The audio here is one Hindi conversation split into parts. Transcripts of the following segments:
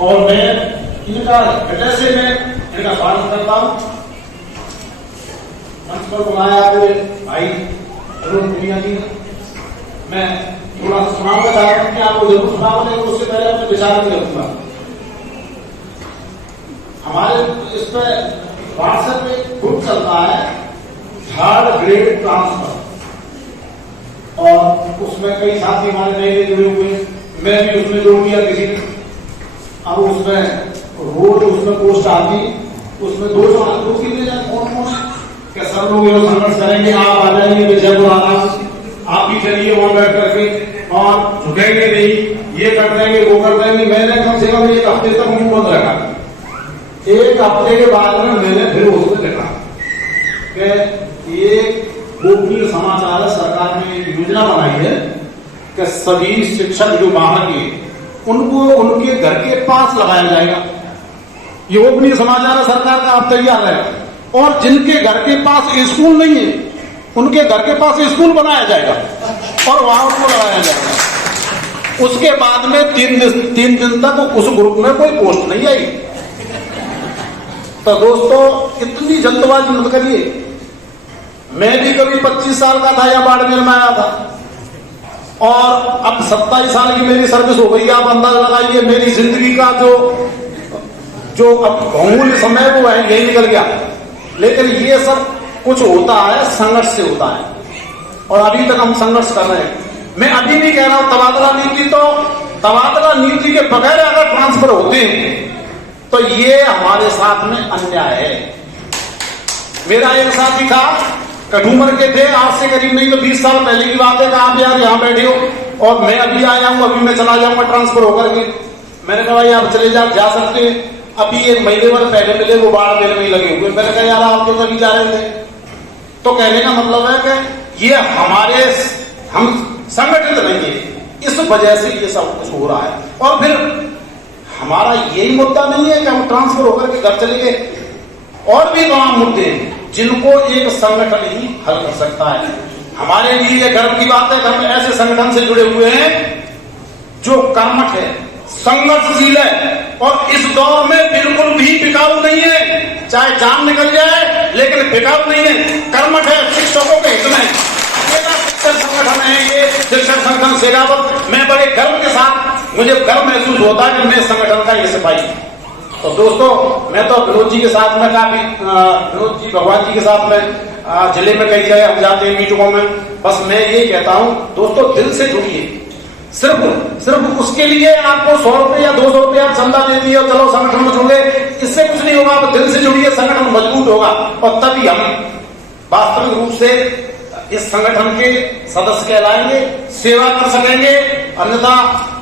और मैं इनका हृदय से मैं इनका स्वागत करता हूँ। मंच पर बुलाया आपने भाई अरुण पुनिया जी, मैं थोड़ा सा सुनाऊंगा चाहता हूँ कि आपको जरूर सुनाऊंगा, लेकिन उससे पहले अपने विचार भी रखूंगा। हमारे इस पर व्हाट्सएप पे ग्रुप चलता है थर्ड ग्रेड ट्रांसफर, और उसमें कई साथी हमारे नए जुड़े हुए, मैं भी उसमें जोड़ दिया किसी ने। अब उसमें रोज उसमें पोस्ट आती, उसमें दो कौन क्या सब लोग ये संघर्ष करेंगे, आप आ जाइए विजयपुर आराम, आप भी चलिए वहां बैठ करके और झुकेंगे नहीं, ये कर देंगे वो कर देंगे। मैंने कम से कम एक हफ्ते तक मुंह बंद रखा। एक हफ्ते के बाद में मैंने फिर उसमें देखा कि ये गोपनीय समाचार है, सरकार ने एक योजना बनाई है कि सभी शिक्षक जो बाहर के उनको उनके घर के पास लगाया जाएगा। ये गोपनीय समाचार है सरकार का, आप तैयार है। और जिनके घर के पास स्कूल नहीं है उनके घर के पास स्कूल बनाया जाएगा और वहां उनको लगाया जाएगा। उसके बाद में 3 दिन तक उस ग्रुप में कोई पोस्ट नहीं आई। तो दोस्तों इतनी जल्दबाजी मत करिए। मैं भी कभी 25 साल का था या बाड़मेर में आया था, और अब 27 साल की मेरी सर्विस हो गई। आप अंदाजा लगाइए मेरी जिंदगी का जो अब बहुमूल्य समय वो है यही निकल गया। लेकिन ये सब कुछ होता है संघर्ष से होता है, और अभी तक हम संघर्ष कर रहे हैं। मैं अभी नहीं कह रहा हूं तबादला नीति, तो तबादला नीति के बगैर अगर ट्रांसफर होते हैं तो ये हमारे साथ में अन्याय है। मेरा एक साथी था, कठूमर के थे, आज से करीब नहीं तो 20 साल पहले की बात है कि आप यार यहाँ बैठे हो और मैं अभी आया हूँ, अभी मैं चला जाऊंगा ट्रांसफर होकर के। मैंने कहा भाई आप चले जा सकते हैं। अभी 1 महीने भर पहले मिले, वो बाड़मेर में लगे हुए। मैंने कहा यार आप तो कभी जा रहे थे। तो कहने का मतलब है कि ये हम संगठित नहीं है, इस वजह से ये सब कुछ हो रहा है। और फिर हमारा यही मुद्दा नहीं है कि हम ट्रांसफर होकर के घर चले गए। और भी तमाम मुद्दे हैं जिनको एक संगठन ही हल कर सकता है। हमारे लिए ये गर्व की बात है कि हम ऐसे संगठन से जुड़े हुए हैं जो कर्मठ है, संघर्षशील है, और इस दौर में बिल्कुल भी बिकाऊ नहीं है। चाहे जान निकल जाए लेकिन बिकाऊ नहीं है, कर्मठ है, शिक्षकों के हित में। शिक्षक संगठन है ये, शिक्षक संगठन शेखावत। मैं बड़े गर्व के साथ, मुझे गर्व महसूस होता है कि मैं संगठन का ये सिपाही। तो दोस्तों मैं तो विनोद जी के साथ में काफी, विनोद जी भगवान जी के साथ में जिले में कई जगह हम जाते हैं मीटिंगों में। बस मैं ये कहता हूं दोस्तों दिल से जुड़िए। सिर्फ उसके लिए आपको 100 रुपए या 200 रुपए आप चंदा दे दिए और चलो संगठन में जुड़ गए, इससे कुछ नहीं होगा। आप दिल से जुड़िए, संगठन मजबूत होगा और तभी हम वास्तविक रूप से इस संगठन के सदस्य कहलाएंगे, सेवा कर सकेंगे। अन्यथा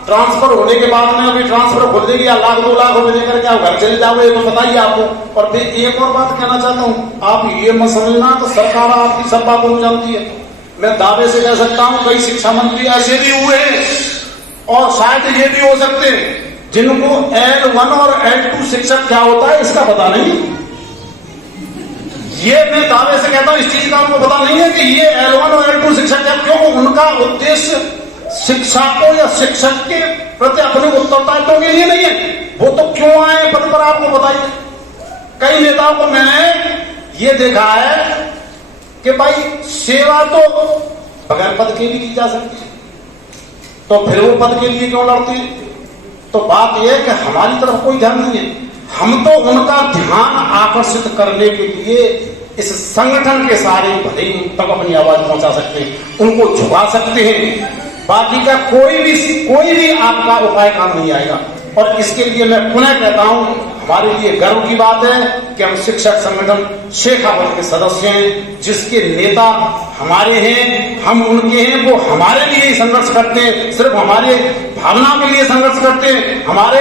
ट्रांसफर होने के बाद में अभी ट्रांसफर खोल देगी या 1 लाख 2 लाख रुपए देकर के आप घर चले जाओगे, तो बताइए आपको। और फिर एक और बात कहना चाहता हूँ, आप ये मत समझना तो सरकार आपकी सब बातों को जानती है। मैं दावे से कह सकता हूं कई शिक्षा मंत्री ऐसे भी हुए हैं, और शायद ये भी हो सकते हैं जिनको L1 और L2 शिक्षक क्या होता है इसका पता नहीं। ये मैं दावे से कहता हूं इस चीज का उनको पता नहीं है कि ये L1 और L2 शिक्षक क्या, क्योंकि उनका उद्देश्य शिक्षा को या शिक्षक के प्रति अपने उत्तरदायित्व के लिए नहीं है। वो तो क्यों आए पद पर आपको बताइए। कई नेताओं को मैंने ये देखा है कि भाई सेवा तो बगैर पद के भी की जा सकती है, तो फिर वो पद के लिए क्यों लड़ते हैं। तो बात यह है कि हमारी तरफ कोई ध्यान नहीं है। हम तो उनका ध्यान आकर्षित करने के लिए इस संगठन के सारे भले ही उन तक अपनी आवाज पहुंचा सकते हैं, उनको झुका सकते हैं। बाकी का कोई भी आपका उपाय काम नहीं आएगा। और इसके लिए मैं पुनः कहता हूं हमारे लिए गर्व की बात है कि हम शिक्षक संगठन शेखावत के सदस्य हैं, जिसके नेता हमारे हैं, हम उनके हैं। वो हमारे लिए ही संघर्ष करते हैं, सिर्फ हमारे भावना के लिए संघर्ष करते हैं। हमारे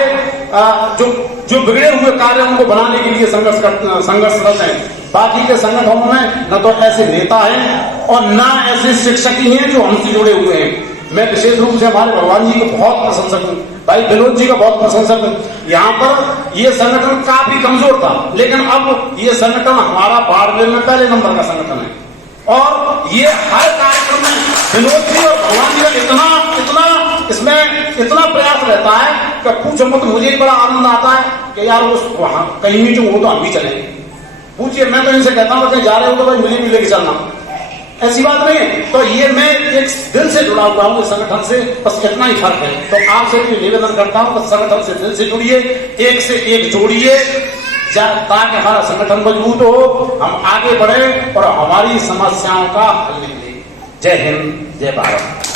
जो बिगड़े हुए कार्य उनको बनाने के लिए संघर्षरत हैं। बाकी के संगठनों में न तो ऐसे नेता हैं और न ऐसे शिक्षक ही हैं जो हमसे जुड़े हुए हैं। मैं विशेष रूप से हमारे भगवान जी को बहुत प्रशंसक हूँ, भाई विनोद जी का बहुत प्रशंसक हूँ। यहाँ पर ये संगठन काफी कमजोर था, लेकिन अब ये संगठन हमारा बाड़मेर में पहले नंबर का संगठन है। और ये हर कार्यक्रम में विनोद जी और भगवान जी का इतना इसमें इतना प्रयास रहता है कि पूछो मत, मुझे ही बड़ा आनंद आता है कि यार उस वहां कहीं मीटिंग हो तो हम भी चलेंगे। पूछिए, मैं तो इनसे कहता हूँ कि जा रहे हो तो भाई मुझे भी लेके चलना, ऐसी बात नहीं है। तो ये मैं एक दिल से जुड़ा हुआ हूँ इस संगठन से, बस इतना ही फर्क है। तो आपसे भी निवेदन करता हूँ कि संगठन से दिल से जुड़िए, एक से एक जोड़िए, ताकि हमारा संगठन मजबूत हो, हम आगे बढ़े और हमारी समस्याओं का हल निकले। जय हिंद, जय भारत।